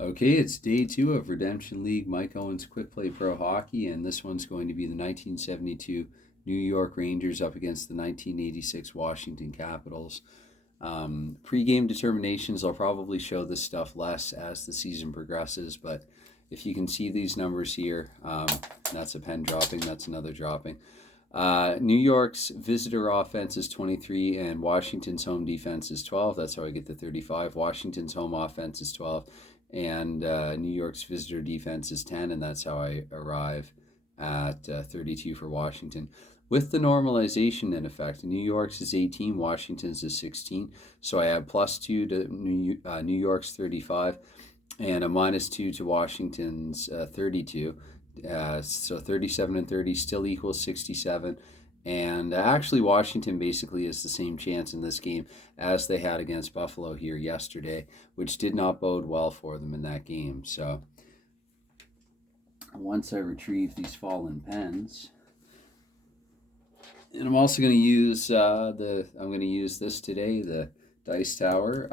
Okay, it's day 2 of Redemption League Mike Owens Quick Play Pro Hockey, and this one's going to be the 1972 New York Rangers up against the 1986 Washington Capitals. Pre-game determinations, I'll probably show this stuff less as the season progresses, but if you can see these numbers here, that's a pen dropping, that's another dropping. New York's visitor offense is 23 and Washington's home defense is 12. That's how I get the 35. Washington's home offense is 12 and New York's visitor defense is 10, and that's how I arrive at 32 for Washington. With the normalization in effect, New York's is 18, Washington's is 16, so I add +2 to New York's 35 and a -2 to Washington's 32. So 37 and 30 still equals 67. And actually, Washington basically is the same chance in this game as they had against Buffalo here yesterday, which did not bode well for them in that game. So once I retrieve these fallen pens, and I'm also going to use this today, the Dice Tower.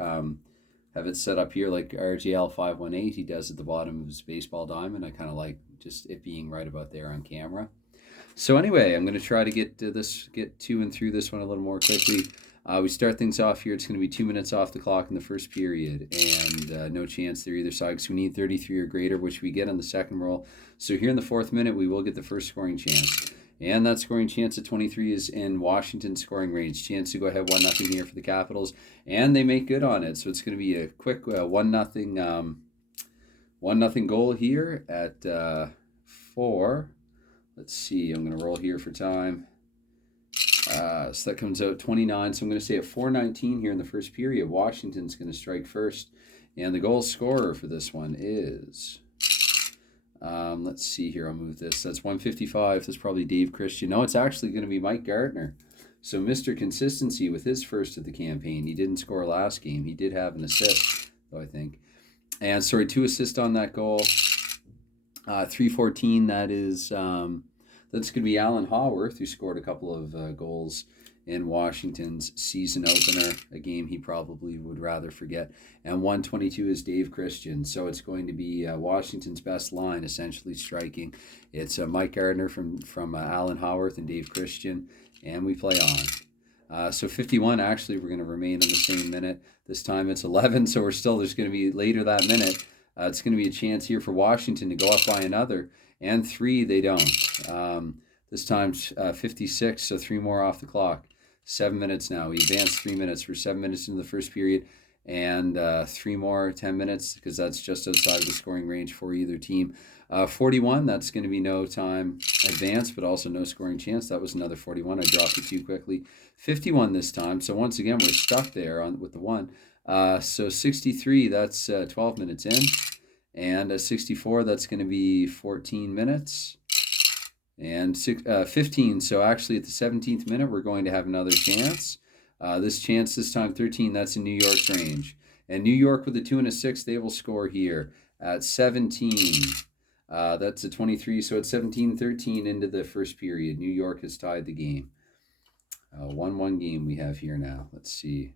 Have it set up here like RGL 518 he does at the bottom of his baseball diamond. I kind of like just it being right about there on camera. So anyway, I'm going to try to get to and through this one a little more quickly. We start things off here. It's going to be 2 minutes off the clock in the first period, and no chance there either side because we need 33 or greater, which we get on the second roll. So here in the 4th minute, we will get the first scoring chance. And that scoring chance at 23 is in Washington's scoring range. Chance to go ahead 1-0 here for the Capitals, and they make good on it. So it's going to be a quick 1-0 goal here at 4. Let's see. I'm going to roll here for time. So that comes out 29. So I'm going to say at 4:19 here in the first period, Washington's going to strike first, and the goal scorer for this one is. Let's see here. I'll move this. That's 155. That's probably Dave Christian. No, it's actually going to be Mike Gardner. So Mr. Consistency with his first of the campaign. He didn't score last game. He did have an assist, though, I think. And 2 assists on that goal. 3:14. That's going to be Alan Haworth, who scored a couple of goals in Washington's season opener, a game he probably would rather forget. And 122 is Dave Christian. So it's going to be Washington's best line, essentially striking. It's Mike Gardner from Alan Haworth and Dave Christian, and we play on. So 51, actually, we're going to remain on the same minute. This time it's 11, so there's going to be later that minute. It's going to be a chance here for Washington to go up by another, and 3, they don't. This time's 56, so 3 more off the clock. 7 minutes now. We advanced 3 minutes. We're 7 minutes into the first period, and 3 more 10 minutes because that's just outside of the scoring range for either team. 41, that's going to be no time advance, but also no scoring chance. That was another 41. I dropped it too quickly. 51 this time. So once again, we're stuck there with the 1. So 63, that's 12 minutes in. And 64, that's going to be 14 minutes. And 15, so actually at the 17th minute, we're going to have another chance. This time 13, that's in New York's range. And New York with a 2 and a 6, they will score here at 17. That's a 23, so it's 17-13 into the first period. New York has tied the game. 1-1 game we have here now. Let's see.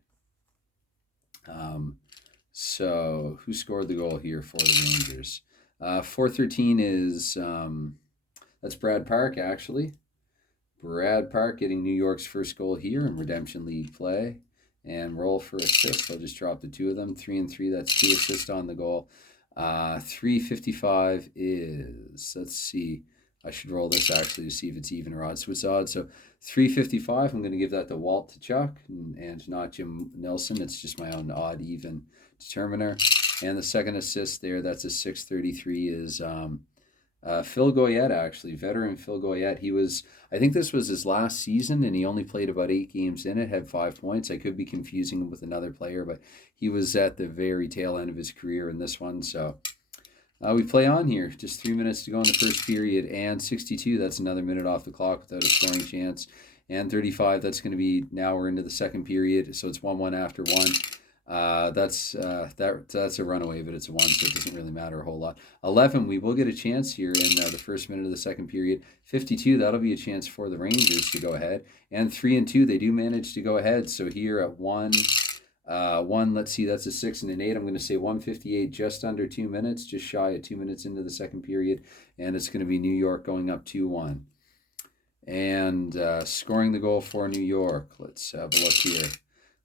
So who scored the goal here for the Rangers? 4:13 is... That's Brad Park, actually. Brad Park getting New York's first goal here in Redemption League play. And roll for assists. I'll just drop the 2 of them. 3 and 3, that's 2 assists on the goal. 3:55 is, let's see. I should roll this actually to see if it's even or odd. So it's odd. So 3:55, I'm going to give that to Walt Tkachuk and not Jim Nelson. It's just my own odd even determiner. And the second assist there, that's a 6:33 is... Phil Goyette, actually, veteran Phil Goyette. I think this was his last season, and he only played about 8 games in it, had 5 points. I could be confusing him with another player, but he was at the very tail end of his career in this one. So we play on here. Just 3 minutes to go in the first period, and 62, that's another minute off the clock without a scoring chance. And 35, that's going to be, now we're into the second period, so it's 1-1 after 1. That's a runaway, but it's a 1, so it doesn't really matter a whole lot. 11, we will get a chance here in the first minute of the second period. 52, that'll be a chance for the Rangers to go ahead. And 3 and 2, they do manage to go ahead. So here at 1, One, let's see, that's a 6 and an 8. I'm going to say 158, just under 2 minutes, just shy of 2 minutes into the second period. And it's going to be New York going up 2-1. And scoring the goal for New York. Let's have a look here.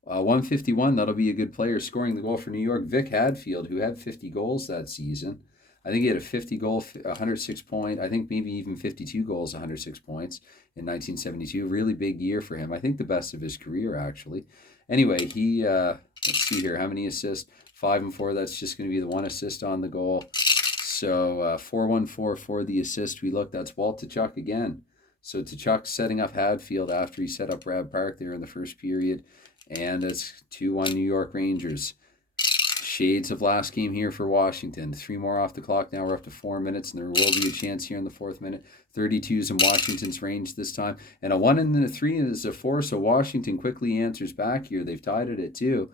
151, that'll be a good player scoring the goal for New York. Vic Hadfield, who had 50 goals that season. I think he had a 50 goal, 106 point, I think maybe even 52 goals, 106 points in 1972. Really big year for him. I think the best of his career, actually. Anyway, he, let's see here, how many assists? 5 and 4, that's just going to be the one assist on the goal. So 414 for the assist. We look, that's Walt Tkachuk again. So Tkachuk setting up Hadfield after he set up Brad Park there in the first period. And it's 2-1 New York Rangers. Shades of last game here for Washington. 3 more off the clock. Now we're up to 4 minutes, and there will be a chance here in the 4th minute. 32's in Washington's range this time. And a 1 and a 3 is a 4, so Washington quickly answers back here. They've tied it at 2.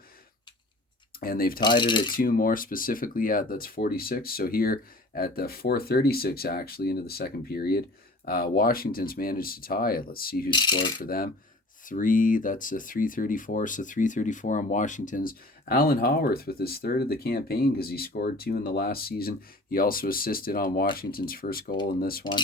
And they've tied it at 2 more specifically at, that's 46. So here at the 4:36 actually into the second period, Washington's managed to tie it. Let's see who scored for them. 3, that's a 3:34. So 3:34 on Washington's. Alan Haworth with his 3rd of the campaign because he scored 2 in the last season. He also assisted on Washington's first goal in this one.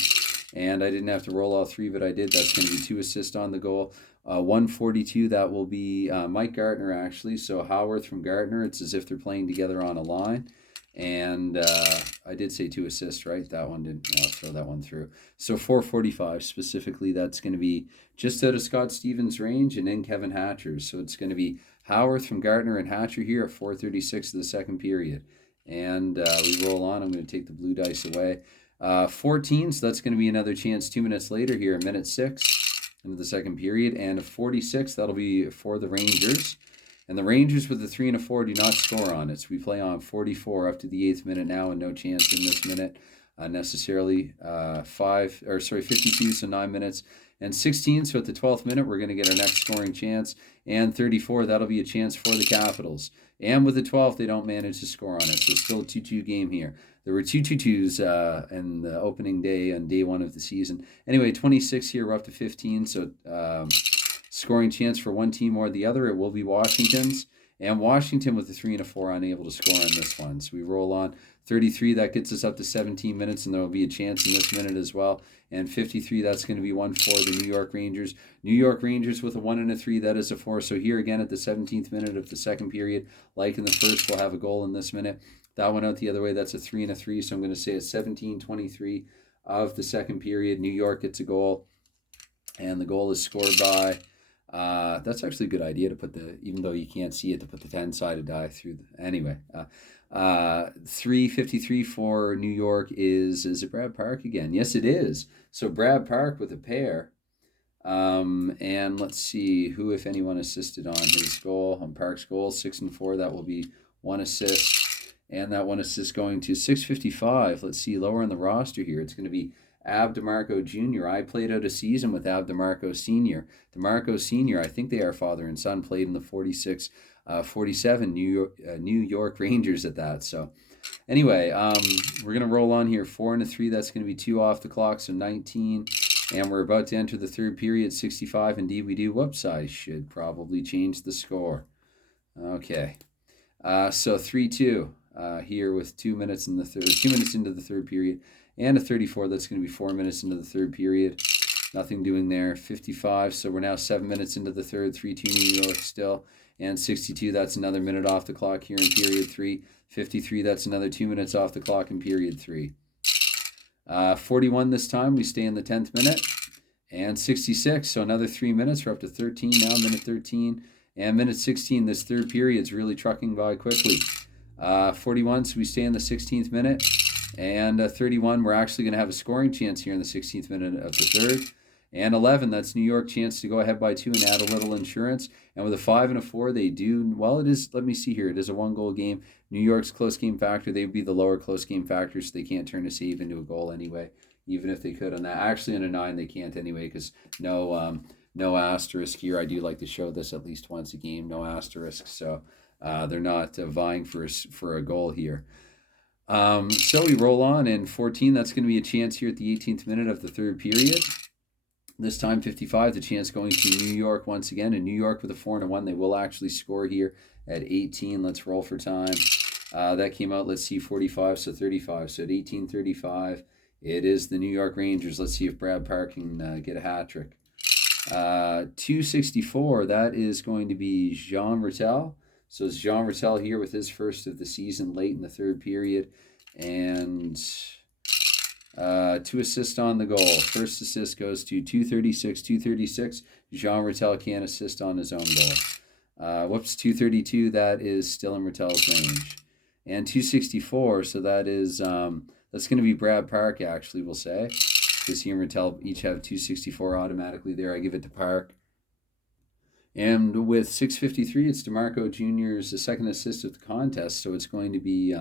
And I didn't have to roll all 3, but I did. That's going to be 2 assists on the goal. 142, that will be Mike Gartner, actually. So Haworth from Gartner, it's as if they're playing together on a line. And I did say 2 assists, right? That one didn't. I'll throw that one through. So 445 specifically, that's going to be just out of Scott Stevens' range and in Kevin Hatcher's. So it's going to be Haworth from Gartner and Hatcher here at 4:36 of the second period. And we roll on. I'm going to take the blue dice away. 14, so that's going to be another chance 2 minutes later here at minute 6 into the second period. And a 46, that'll be for the Rangers. And the Rangers with the 3 and a 4 do not score on it. So we play on 44 up to the 8th minute now, and no chance in this minute necessarily. 52, so 9 minutes. And 16, so at the 12th minute, we're going to get our next scoring chance. And 34, that'll be a chance for the Capitals. And with the 12th, they don't manage to score on it. So still a 2-2 game here. There were 2 2-2s in the opening day on day 1 of the season. Anyway, 26 here, we're up to 15. So scoring chance for one team or the other, it will be Washington's. And Washington with the 3 and a 4 unable to score on this one. So we roll on 33, that gets us up to 17 minutes, and there will be a chance in this minute as well. And 53, that's going to be 1 for the New York Rangers. New York Rangers with a 1 and a 3, that is a 4. So here again at the 17th minute of the second period, like in the first, we'll have a goal in this minute. That one out the other way, that's a 3 and a 3. So I'm going to say at 17:23 of the second period, New York gets a goal. And the goal is scored by... that's actually a good idea to put even though you can't see it, to put the 10-sided die through. Anyway, 3:53 for New York is it Brad Park again? Yes, it is. So Brad Park with a pair. And let's see who, if anyone, assisted on his goal, on Park's goal. 6 and 4, that will be 1 assist. And that 1 assist going to 6:55. Let's see, lower in the roster here, it's going to be Ab DeMarco Jr. I played out a season with Ab DeMarco Sr. DeMarco Sr., I think they are father and son, played in the 46-47 New York Rangers at that. So anyway, we're going to roll on here. 4 and a 3, that's going to be 2 off the clock, so 19. And we're about to enter the third period, 65. Indeed we do. Whoops, I should probably change the score. Okay. So 3-2 here with 2 minutes in the 2 minutes into the third period. And a 34, that's going to be 4 minutes into the third period. Nothing doing there. 55, so we're now 7 minutes into the third. 3-2 New York still. And 62, that's another minute off the clock here in period 3. 53, that's another 2 minutes off the clock in period 3. 41 this time, we stay in the 10th minute. And 66, so another 3 minutes. We're up to 13 now, minute 13. And minute 16, this third period's really trucking by quickly. 41, so we stay in the 16th minute. And 31, we're actually going to have a scoring chance here in the 16th minute of the third. And 11, that's New York chance to go ahead by 2 and add a little insurance. And with a 5 and a 4, they do, well, it is, let me see here, it is a 1-goal game. New York's close game factor, they would be the lower close game factor, so they can't turn a save into a goal anyway, even if they could on that. Actually, on a 9, they can't anyway, because no asterisk here. I do like to show this at least once a game, no asterisk, so they're not vying for a goal here. So we roll on, and 14, that's going to be a chance here at the 18th minute of the third period. This time 55, the chance going to New York once again. And New York with a 4-1. They will actually score here at 18. Let's roll for time. That came out, let's see, 45, so 35. So at 18:35, it is the New York Rangers. Let's see if Brad Park can get a hat trick. 264, that is going to be Jean Rattel. So it's Jean Rattel here with his first of the season late in the third period. And 2 assists on the goal. First assist goes to 236. 236, Jean Rattel can't assist on his own goal. 232, that is still in Rattel's range. And 264, so that is that's going to be Brad Park, actually, we'll say, because he and Rattel each have 264 automatically there. I give it to Park. And with 653, it's DeMarco Jr.'s second assist of the contest, so it's going to be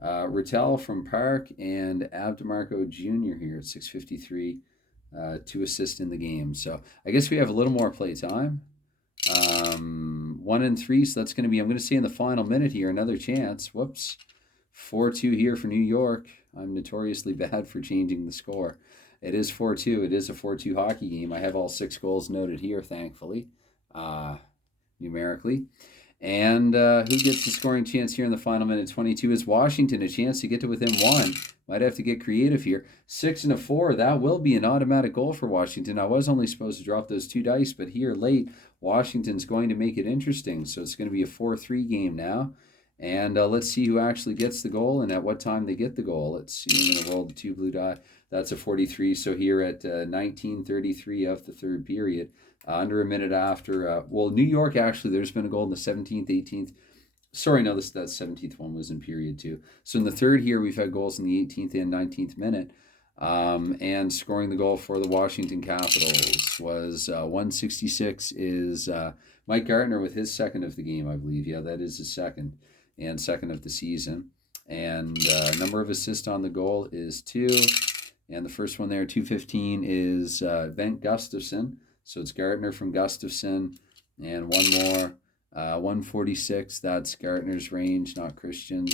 Rattel from Park and Ab DeMarco Jr. here at 653 to assist in the game. So I guess we have a little more play time. 1 and 3, so that's going to be, I'm going to say in the final minute here, another chance. 4-2 here for New York. I'm notoriously bad for changing the score. It is 4-2. It is a 4-2 hockey game. I have all 6 goals noted here, thankfully, numerically. And who gets the scoring chance here in the final minute? 22 is Washington. A chance to get to within 1. Might have to get creative here. 6 and a 4. That will be an automatic goal for Washington. I was only supposed to drop those 2 dice, but here late, Washington's going to make it interesting. So it's going to be a 4-3 game now. And let's see who actually gets the goal and at what time they get the goal. Let's see. I'm going to roll the 2 blue die. That's a 43. So here at 19:33 of the third period, under a minute after. New York, actually, there's been a goal in the 17th, 18th. Sorry, no, that 17th one was in period 2. So in the third here, we've had goals in the 18th and 19th minute. And scoring the goal for the Washington Capitals was 166 is Mike Gartner with his second of the game, I believe. Yeah, that is his second and second of the season. And number of assists on the goal is 2. And the first one there, 215, is Vent Gustafson. So it's Gartner from Gustafson. And one more, 146, that's Gartner's range, not Christian's.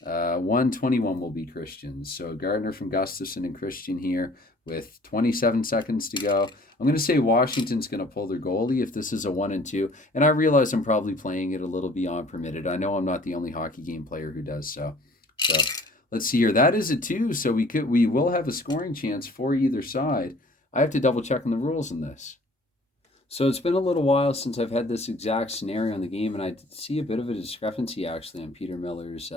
121 will be Christian's. So Gardner from Gustafson and Christian here with 27 seconds to go. I'm going to say Washington's going to pull their goalie if this is a 1 and 2. And I realize I'm probably playing it a little beyond permitted. I know I'm not the only hockey game player who does so. So let's see here. That is a 2. So we will have a scoring chance for either side. I have to double check on the rules in this. So it's been a little while since I've had this exact scenario in the game, and I see a bit of a discrepancy actually on Peter Miller's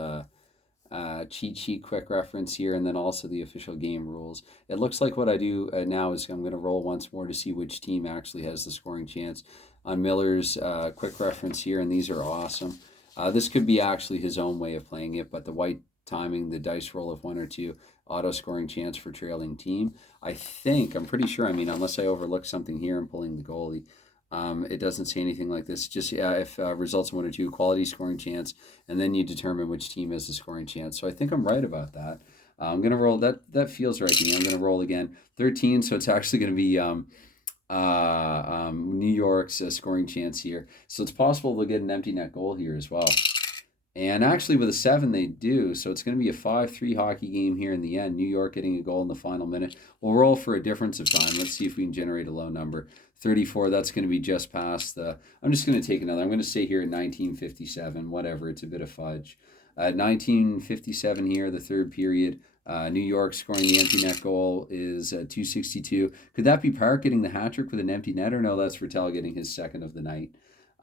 cheat sheet quick reference here, and then also the official game rules. It looks like what I do now is I'm going to roll once more to see which team actually has the scoring chance on Miller's quick reference here, and these are awesome. This could be actually his own way of playing it, but the white timing, the dice roll of 1 or 2, auto scoring chance for trailing team. I'm pretty sure, unless I overlook something here and pulling the goalie, it doesn't say anything like this. Just if results in 1 or 2, quality scoring chance, and then you determine which team has the scoring chance. So I think I'm right about that. I'm going to roll. That feels right to me. I'm going to roll again. 13, so it's actually going to be New York's scoring chance here. So it's possible they'll get an empty net goal here as well. And actually with a 7 they do, so it's going to be a 5-3 hockey game here in the end. New York getting a goal in the final minute. We'll roll for a difference of time. Let's see if we can generate a low number. 34, that's going to be just past the... I'm just going to take another. I'm going to say here at 1957, whatever, it's a bit of fudge. 1957 here, the third period. New York scoring the empty net goal is 262. Could that be Park getting the hat trick with an empty net, or no, that's Rattel getting his second of the night.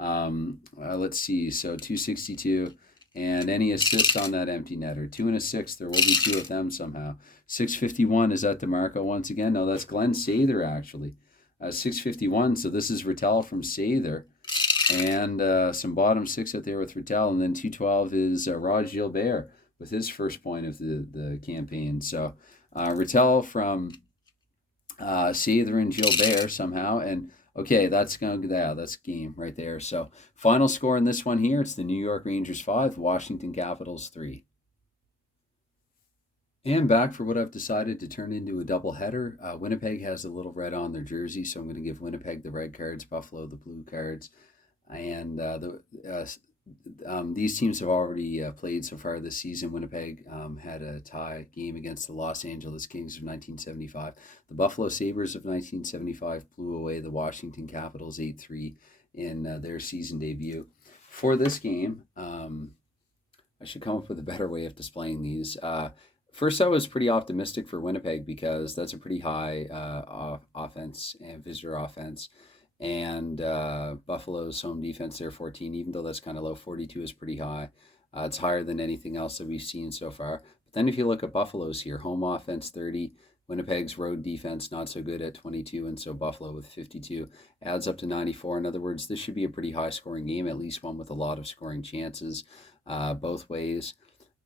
Let's see, so 262. And any assist on that empty netter. 2 and a 6. There will be 2 of them somehow. 651, is that DeMarco once again? No, that's Glenn Sather, actually. 651, so this is Rattel from Sather. And some bottom 6 out there with Rattel. And then 212 is Raj Gilbert with his first point of the campaign. So Rattel from Sather and Gilbert somehow. And okay, that's game right there. So final score in this one here, it's the New York Rangers 5, Washington Capitals 3. And back for what I've decided to turn into a doubleheader. Winnipeg has a little red on their jersey, so I'm going to give Winnipeg the red cards, Buffalo the blue cards. And these teams have already played so far this season. Winnipeg had a tie game against the Los Angeles Kings of 1975. The Buffalo Sabres of 1975 blew away the Washington Capitals 8-3 in their season debut. For this game, I should come up with a better way of displaying these. First, I was pretty optimistic for Winnipeg because that's a pretty high offense and visitor offense. And Buffalo's home defense there, 14, even though that's kind of low, 42 is pretty high. It's higher than anything else that we've seen so far. But then if you look at Buffalo's here, home offense 30, Winnipeg's road defense not so good at 22, and so Buffalo with 52 adds up to 94. In other words, this should be a pretty high scoring game, at least one with a lot of scoring chances both ways,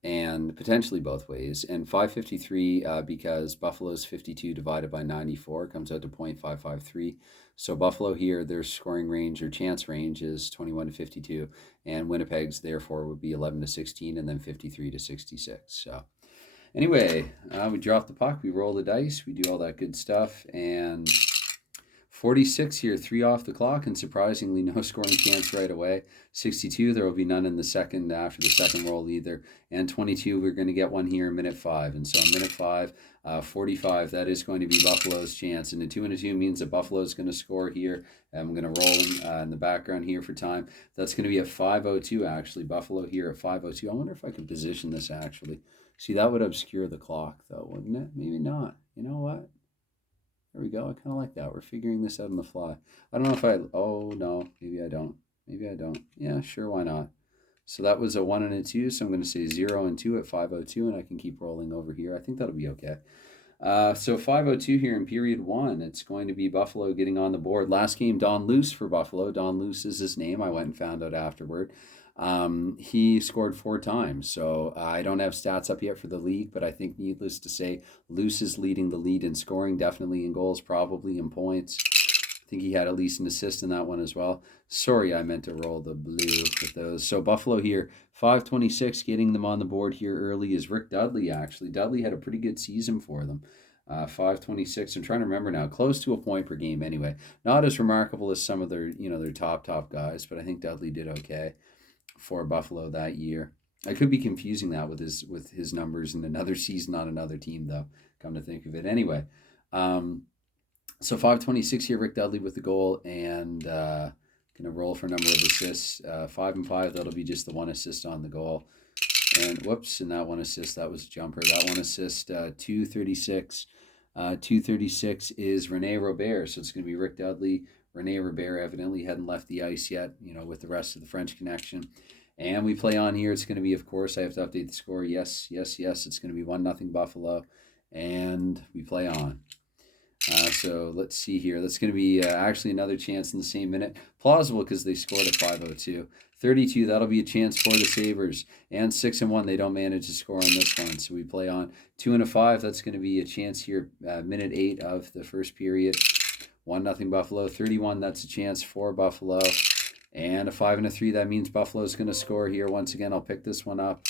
and potentially both ways. And 553 because Buffalo's 52 divided by 94 comes out to 0.553. So Buffalo here, their scoring range or chance range is 21 to 52, and Winnipeg's therefore would be 11 to 16, and then 53 to 66. So anyway, we drop the puck, we roll the dice, we do all that good stuff, and 46 here, 3 off the clock, and surprisingly no scoring chance right away. 62, there will be none in the second after the second roll either. And 22, we're going to get one here in minute 5. And so in minute 5, 45, that is going to be Buffalo's chance. And a 2 and a 2 means that Buffalo's going to score here. I'm going to roll in the background here for time. That's going to be at 5:02 actually. Buffalo here at 5:02. I wonder if I could position this actually. See, that would obscure the clock though, wouldn't it? Maybe not. You know what? There we go. I kind of like that. We're figuring this out on the fly. I don't know if oh no, maybe I don't. Maybe I don't. Yeah, sure, why not? So that was a 1 and a 2, so I'm going to say 0 and 2 at 5:02, and I can keep rolling over here. I think that'll be okay. So 5:02 here in period 1. It's going to be Buffalo getting on the board. Last game, Don Luce for Buffalo. Don Luce is his name. I went and found out afterward. He scored 4 times, so I don't have stats up yet for the league, but I think needless to say, Luce is leading the lead in scoring, definitely in goals, probably in points. I think he had at least an assist in that one as well. Sorry, I meant to roll the blue with those. So Buffalo here, 5:26, getting them on the board here early is Rick Dudley, actually. Dudley had a pretty good season for them. 5:26, I'm trying to remember now, close to a point per game anyway. Not as remarkable as some of their, their top guys, but I think Dudley did okay for Buffalo that year. I could be confusing that with his numbers in another season on another team, though, come to think of it. Anyway, so 5:26 here, Rick Dudley with the goal, and going to roll for a number of assists. 5 and 5, that'll be just the 1 assist on the goal. And whoops, and that 1 assist, that was a jumper. That 1 assist, 236. 236 is Rene Robert, so it's going to be Rick Dudley. Rene Robert evidently hadn't left the ice yet, with the rest of the French connection. And we play on here. It's going to be, of course, I have to update the score. Yes. It's going to be 1-0 Buffalo. And we play on. So let's see here. That's going to be actually another chance in the same minute. Plausible because they scored at 5:02. 32, that'll be a chance for the Sabres. And 6 and 1, they don't manage to score on this one. So we play on. 2 and a 5, that's going to be a chance here. Minute 8 of the first period. 1-0 Buffalo. 31, that's a chance for Buffalo. And a 5 and a 3, that means Buffalo's going to score here. Once again, I'll pick this one up.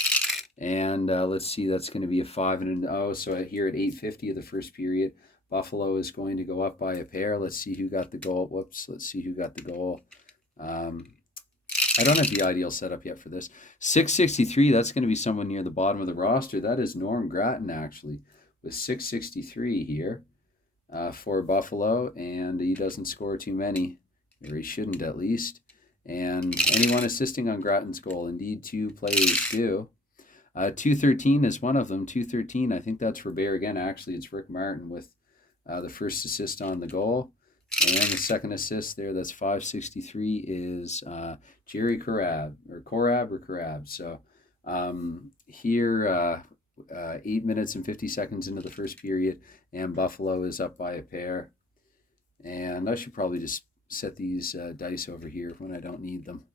And let's see, that's going to be a 5 and an 0. So here at 8:50 of the first period, Buffalo is going to go up by a pair. Let's see who got the goal. Let's see who got the goal. I don't have the ideal setup yet for this. 663, that's going to be someone near the bottom of the roster. That is Norm Grattan, actually, with 663 here for Buffalo. And he doesn't score too many, or he shouldn't at least. And anyone assisting on Grattan's goal, indeed 2 players do. 213 is one of them. 213, I think that's Robert again. Actually, it's Rick Martin with the first assist on the goal. And the second assist there, that's 563, is Jerry Korab. So here, 8 minutes and 50 seconds into the first period, and Buffalo is up by a pair. And I should probably just set these dice over here when I don't need them.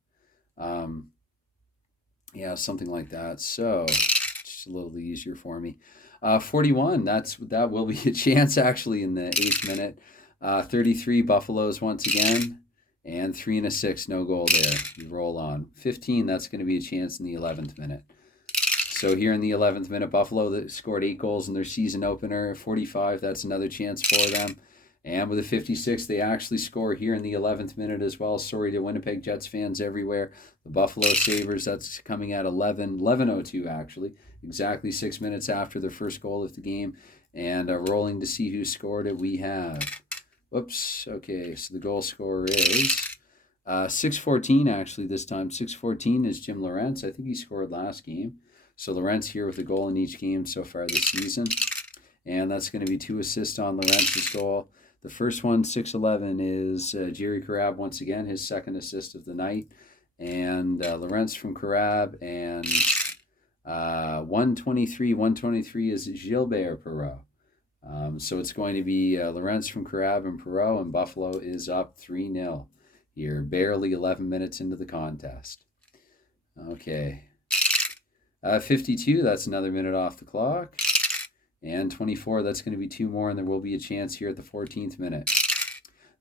Yeah, something like that. So just a little easier for me. 41, that will be a chance actually in the 8th minute. 33, Buffaloes once again, and 3 and a 6, no goal there. You roll on. 15, that's going to be a chance in the 11th minute. So here in the 11th minute, Buffalo that scored 8 goals in their season opener. 45, that's another chance for them. And with a 56, they actually score here in the 11th minute as well. Sorry to Winnipeg Jets fans everywhere. The Buffalo Sabres, that's coming at 11:02 actually, exactly 6 minutes after their first goal of the game. And rolling to see who scored it, we have, whoops, okay, so the goal scorer is 6:14 actually this time. 6:14 is Jim Lorentz. I think he scored last game. So Lorentz here with a goal in each game so far this season. And that's going to be 2 assists on Lorentz's goal. The first one, 6:11, is Jerry Carab once again, his second assist of the night. And Lorentz from Carab, and 123 is Gilbert Perreault. So it's going to be Lorentz from Carab and Perreault, and Buffalo is up 3-0 here, barely 11 minutes into the contest. Okay. 52, that's another minute off the clock. And 24, that's going to be 2 more, and there will be a chance here at the 14th minute.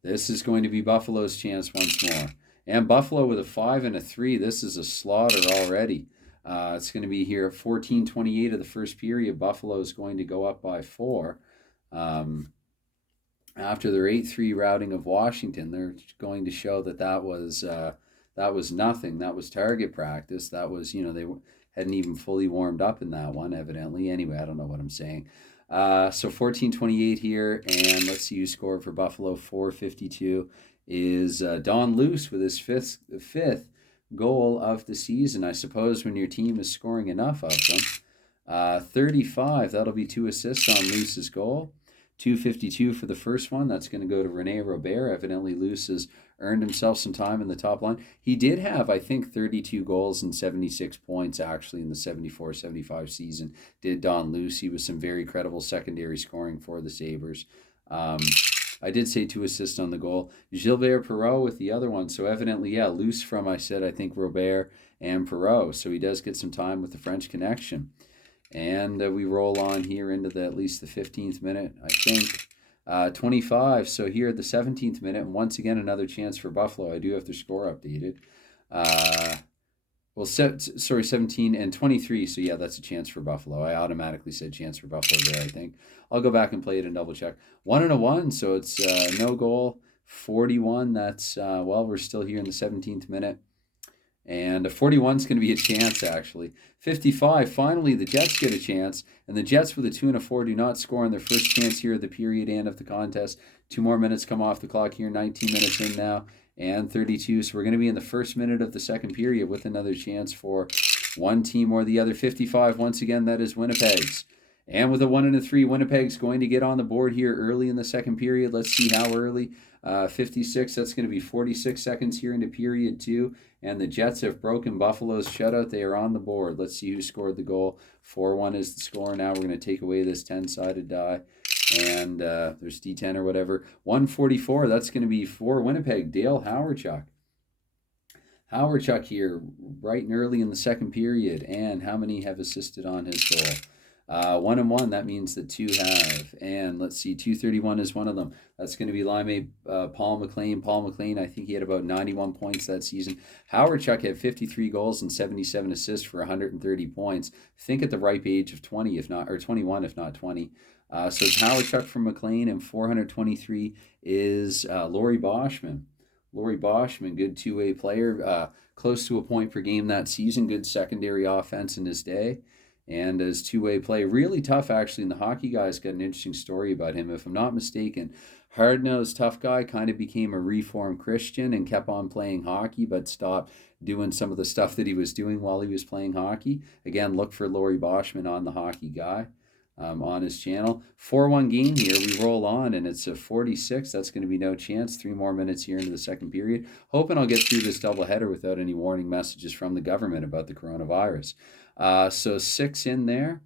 This is going to be Buffalo's chance once more. And Buffalo with a 5 and a 3. This is a slaughter already. It's going to be here at 14:28 of the first period. Buffalo is going to go up by 4. After their 8-3 routing of Washington, they're going to show that was nothing. That was target practice. That was, they hadn't even fully warmed up in that one, evidently. Anyway, I don't know what I'm saying. So 14:28 here, and let's see who scored for Buffalo. 4:52 is Don Luce with his fifth goal of the season. I suppose when your team is scoring enough of them. 35, that'll be 2 assists on Luce's goal. 2:52 for the first one. That's going to go to Rene Robert. Evidently, Luce has earned himself some time in the top line. He did have, I think, 32 goals and 76 points, actually, in the 74-75 season, did Don Luce. He was some very credible secondary scoring for the Sabres. I did say 2 assists on the goal. Gilbert Perreault with the other one. So evidently, yeah, Luce from, I think, Robert and Perreault. So he does get some time with the French connection. And we roll on here into at least the 15th minute, I think. 25, so here at the 17th minute, and once again, another chance for Buffalo. I do have their score updated. 17 and 23, so yeah, that's a chance for Buffalo. I automatically said chance for Buffalo there, I think. I'll go back and play it and double check. 1-1, so it's no goal. 41, that's, we're still here in the 17th minute. And 41 is going to be a chance, actually. 55, finally, the Jets get a chance. And the Jets with a 2 and a 4 do not score on their first chance here at the period and of the contest. 2 more minutes come off the clock here, 19 minutes in now, and 32. So we're going to be in the first minute of the second period with another chance for one team or the other. 55, once again, that is Winnipeg's. And with a 1 and a 3, Winnipeg's going to get on the board here early in the second period. Let's see how early. 56, that's going to be 46 seconds here into period 2. And the Jets have broken Buffalo's shutout. They are on the board. Let's see who scored the goal. 4-1 is the score. Now we're going to take away this 10-sided die. And there's D10 or whatever. 144, that's going to be for Winnipeg, Dale Hawerchuk. Hawerchuk here, bright and early in the second period. And how many have assisted on his goal? 1 and 1, that means that 2 have. And let's see, 231 is one of them. That's going to be linemate Paul McLean. Paul McLean, I think he had about 91 points that season. Hawerchuk had 53 goals and 77 assists for 130 points. I think at the ripe age of 20, if not, or 21, if not 20. So it's Hawerchuk from McLean, and 423 is Laurie Boschman. Laurie Boschman, good two-way player, close to a point per game that season, good secondary offense in his day. And as two-way play, really tough actually. And the hockey guys got an interesting story about him. If I'm not mistaken, hard-nosed, tough guy, kind of became a reformed Christian and kept on playing hockey, but stopped doing some of the stuff that he was doing while he was playing hockey. Again, look for Laurie Boschman on the Hockey Guy on his channel. 4-1 game here. We roll on, and it's a 46. That's going to be no chance. 3 more minutes here into the second period. Hoping I'll get through this doubleheader without any warning messages from the government about the coronavirus. So 6 in there.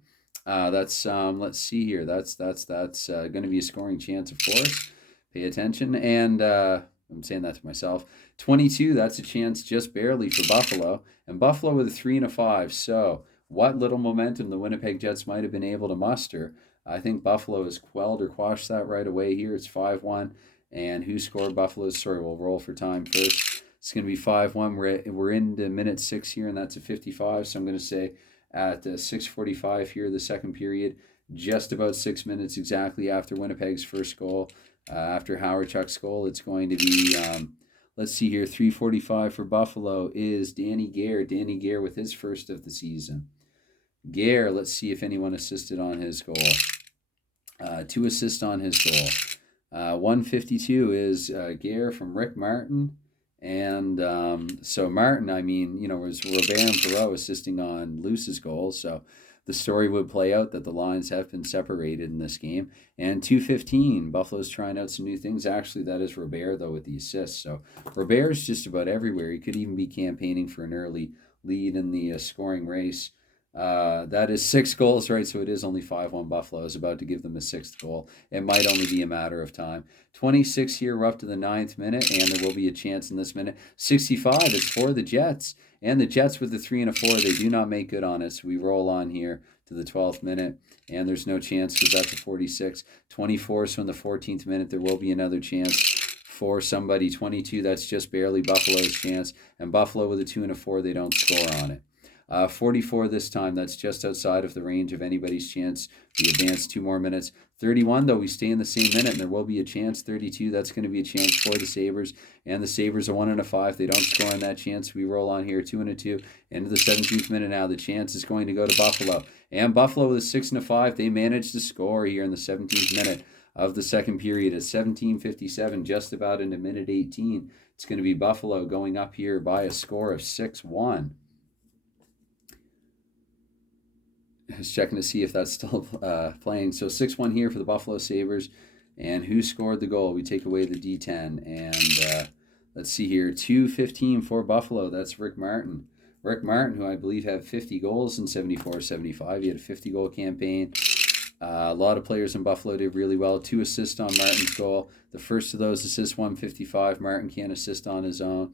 That's let's see here. That's going to be a scoring chance, of course. Pay attention. And I'm saying that to myself. 22. That's a chance just barely for Buffalo. And Buffalo with a 3 and a 5. So what little momentum the Winnipeg Jets might have been able to muster, I think Buffalo has quelled or quashed that right away here. It's 5-1. And who scored Buffalo's? Sorry, we'll roll for time first. It's going to be 5-1. We're into minute 6 here, and that's a 55. So I'm going to say at 6:45 here, the second period, just about 6 minutes exactly after Winnipeg's first goal. After Howardchuck's goal, it's going to be, let's see here, 3:45 for Buffalo is Danny Gare. Danny Gare with his first of the season. Gare, let's see if anyone assisted on his goal. 2 assists on his goal. 152 is Gare from Rick Martin. And so Martin, I mean, was Robert and Perreault assisting on Luce's goal. So the story would play out that the lines have been separated in this game. And 2:15, Buffalo's trying out some new things. Actually, that is Robert, though, with the assists. So Robert's just about everywhere. He could even be campaigning for an early lead in the scoring race. That is 6 goals, right? So it is only 5-1 Buffalo. I was about to give them a 6th goal. It might only be a matter of time. 26 here, we're up to the 9th minute, and there will be a chance in this minute. 65, it's for the Jets. And the Jets with the 3 and a 4, they do not make good on it. So we roll on here to the 12th minute, and there's no chance because that's a 46. 24, so in the 14th minute, there will be another chance for somebody. 22, that's just barely Buffalo's chance. And Buffalo with a 2 and a 4, they don't score on it. 44 this time, that's just outside of the range of anybody's chance. We advance 2 more minutes. 31, though, we stay in the same minute, and there will be a chance. 32, that's going to be a chance for the Sabres, and the Sabres are 1 and a 5. They don't score on that chance. We roll on here, 2 and a 2. Into the 17th minute now, the chance is going to go to Buffalo. And Buffalo with a 6 and a 5, they managed to score here in the 17th minute of the second period at 17:57, just about into minute 18. It's going to be Buffalo going up here by a score of 6-1. Just checking to see if that's still playing. So 6-1 here for the Buffalo Sabres. And who scored the goal? We take away the D10. And let's see here. 2:15 for Buffalo. That's Rick Martin. Rick Martin, who I believe had 50 goals in 74-75. He had a 50-goal campaign. A lot of players in Buffalo did really well. 2 assists on Martin's goal. The first of those assists, 155. Martin can't assist on his own.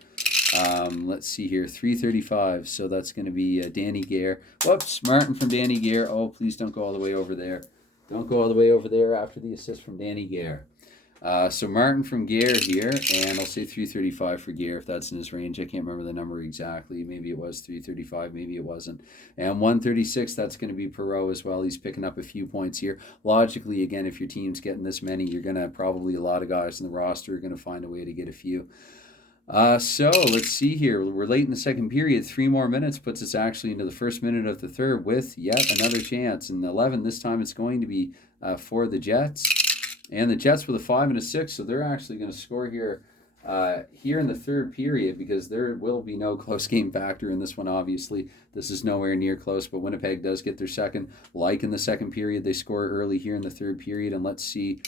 Let's see here, 3:35. So that's going to be Danny Gare. Whoops, Martin from Danny Gare. Oh, please don't go all the way over there. Don't go all the way over there after the assist from Danny Gare. So Martin from Gare here, and I'll say 3:35 for Gare if that's in his range. I can't remember the number exactly. Maybe it was 3:35, maybe it wasn't. And 1:36, that's going to be Perreault as well. He's picking up a few points here. Logically, again, if your team's getting this many, you're going to probably, a lot of guys in the roster are going to find a way to get a few. So let's see here. We're late in the second period. 3 more minutes puts us actually into the first minute of the third with yet another chance. And 11, this time it's going to be for the Jets. And the Jets with a 5 and a 6, so they're actually going to score here in the third period because there will be no close game factor in this one, obviously. This is nowhere near close, but Winnipeg does get their second. Like in the second period, they score early here in the third period. And let's see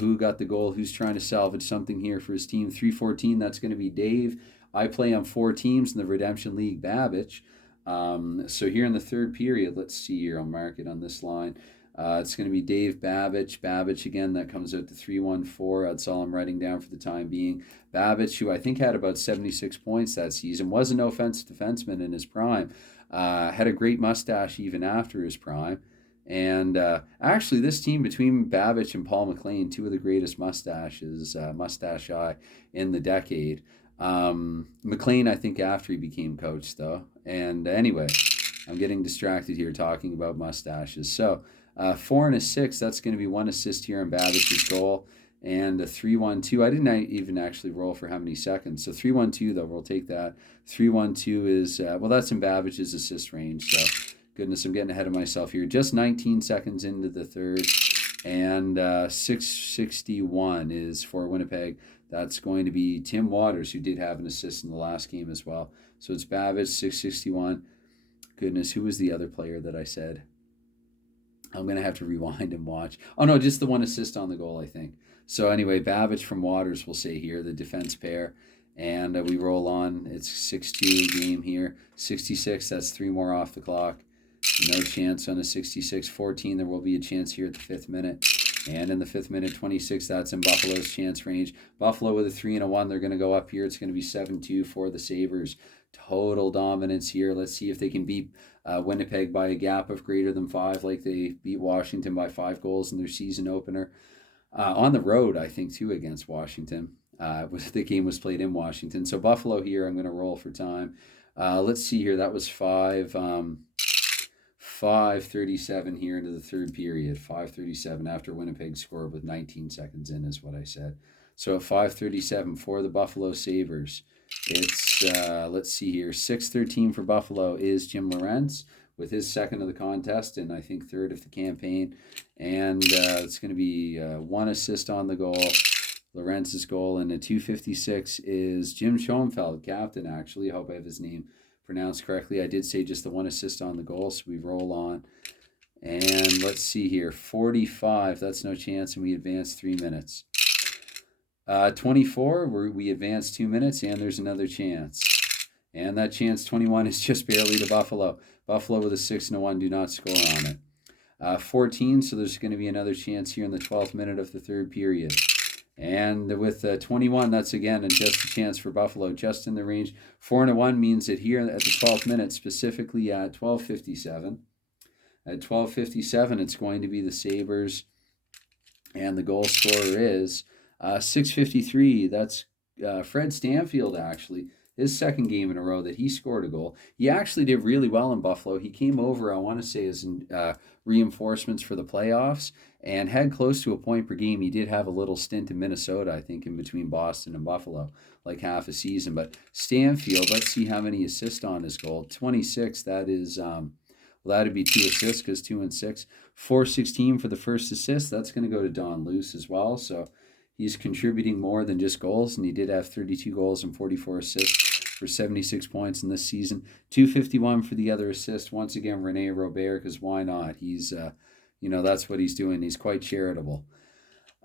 who got the goal, who's trying to salvage something here for his team. 3:14, that's going to be Dave. I play on 4 teams in the Redemption League, Babbage. So here in the third period, let's see here. I'll mark it on this line. It's going to be Dave Babbage. Babbage, again, that comes out to 314. That's all I'm writing down for the time being. Babbage, who I think had about 76 points that season, was an offensive defenseman in his prime. Had a great mustache even after his prime. And actually, this team between Babbage and Paul McLean, 2 of the greatest mustache eye in the decade. McLean, I think, after he became coach, though. And anyway, I'm getting distracted here talking about mustaches. So 4 and a 6, that's going to be 1 assist here on Babbage's goal. And a 3-1-2. I didn't even actually roll for how many seconds. So 3-1-2, though, we'll take that. 3-1-2 is, that's in Babbage's assist range. So, goodness, I'm getting ahead of myself here. Just 19 seconds into the third. And 6:61 is for Winnipeg. That's going to be Tim Waters, who did have an assist in the last game as well. So it's Babbage, 6:61. Goodness, who was the other player that I said? I'm going to have to rewind and watch. Oh, no, just the 1 assist on the goal, I think. So anyway, Babbage from Waters, we'll say here, the defense pair. And we roll on. It's 6-2 game here. 66, that's 3 more off the clock. No chance on a 66-14. There will be a chance here at the 5th minute. And in the 5th minute, 26, that's in Buffalo's chance range. Buffalo with a 3 and a 1. They're going to go up here. It's going to be 7-2 for the Sabres. Total dominance here. Let's see if they can beat Winnipeg by a gap of greater than 5, like they beat Washington by 5 goals in their season opener. On the road, I think, too, against Washington. The game was played in Washington. So Buffalo here, I'm going to roll for time. Let's see here. That was 5. 5:37 here into the third period. 5:37 after Winnipeg scored with 19 seconds in is what I said. So at 5:37 for the Buffalo Sabres, it's, let's see here, 6:13 for Buffalo is Jim Lorentz with his second of the contest and I think third of the campaign. And it's going to be 1 assist on the goal, Lorentz's goal, and a 2:56 is Jim Schoenfeld, captain, actually. I hope I have his name pronounced correctly. I did say just the 1 assist on the goal, so we roll on. And let's see here, 45, that's no chance, and we advance 3 minutes. 24, we advance 2 minutes, and there's another chance. And that chance, 21, is just barely to Buffalo. Buffalo with a 6-1, do not score on it. 14, so there's going to be another chance here in the 12th minute of the third period. And with 21, that's again just a chance for Buffalo, just in the range. 4-1 means that here at the 12th minute, specifically at 12:57, at 12:57, it's going to be the Sabres, and the goal scorer is 6:53. That's Fred Stanfield, actually. His second game in a row that he scored a goal. He actually did really well in Buffalo. He came over, I want to say, as reinforcements for the playoffs and had close to a point per game. He did have a little stint in Minnesota, I think, in between Boston and Buffalo, like half a season. But Stanfield, let's see how many assists on his goal. 26, that is, well, that'd be 2 assists because 2 and 6. 4:16 for the first assist. That's going to go to Don Luce as well. So he's contributing more than just goals, and he did have 32 goals and 44 assists for 76 points in this season. 2:51 for the other assist. Once again, Rene Robert, because why not? He's, that's what he's doing. He's quite charitable.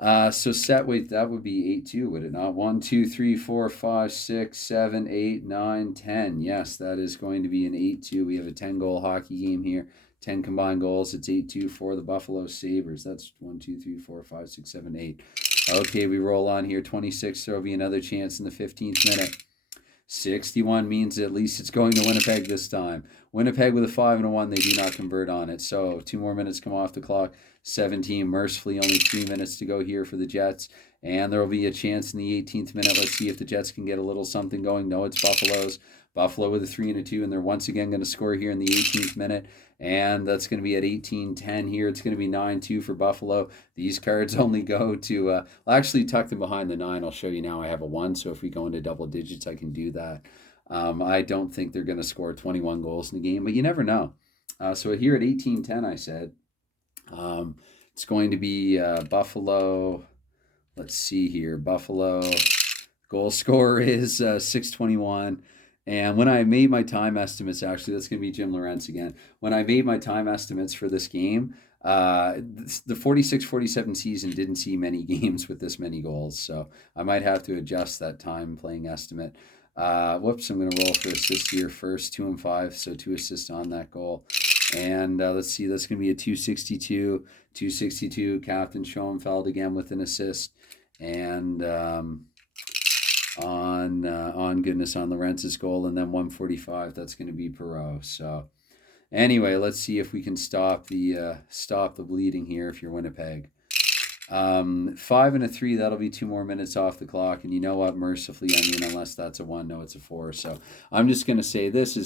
So set weight, that would be 8-2, would it not? 1, 2, 3, 4, 5, 6, 7, 8, 9, 10. Yes, that is going to be an 8-2. We have a 10-goal hockey game here. 10 combined goals. It's 8-2 for the Buffalo Sabres. That's 1, 2, 3, 4, 5, 6, 7, 8. Okay, we roll on here. 26, there will be another chance in the 15th minute. 61 means at least it's going to Winnipeg this time. Winnipeg with a 5-1, they do not convert on it. So 2 more minutes come off the clock. 17, mercifully only 3 minutes to go here for the Jets. And there will be a chance in the 18th minute. Let's see if the Jets can get a little something going. No, it's Buffalo's. Buffalo with a 3-2, and they're once again going to score here in the 18th minute. And that's going to be at 18:10 here. It's going to be 9-2 for Buffalo. These cards only go to, I'll actually tuck them behind the 9. I'll show you now I have a 1, so if we go into double digits, I can do that. I don't think they're going to score 21 goals in the game, but you never know. So here at 18:10, I said, it's going to be Buffalo. Let's see here. Buffalo goal scorer is 6:21. And when I made my time estimates, actually, that's going to be Jim Lorentz again. When I made my time estimates for this game, the 46-47 season didn't see many games with this many goals. So I might have to adjust that time playing estimate. Whoops, I'm going to roll for assists here first. 2 and 5, so 2 assists on that goal. And let's see, that's going to be a 262. 262, Captain Schoenfeld again with an assist. And on goodness, on Lorentz's goal, and then 145, that's going to be Perreault. So anyway, let's see if we can stop the bleeding here if you're Winnipeg. 5 and a 3, that'll be 2 more minutes off the clock. And you know what, mercifully, I mean, unless that's a 1, no, it's a 4. So I'm just going to say this is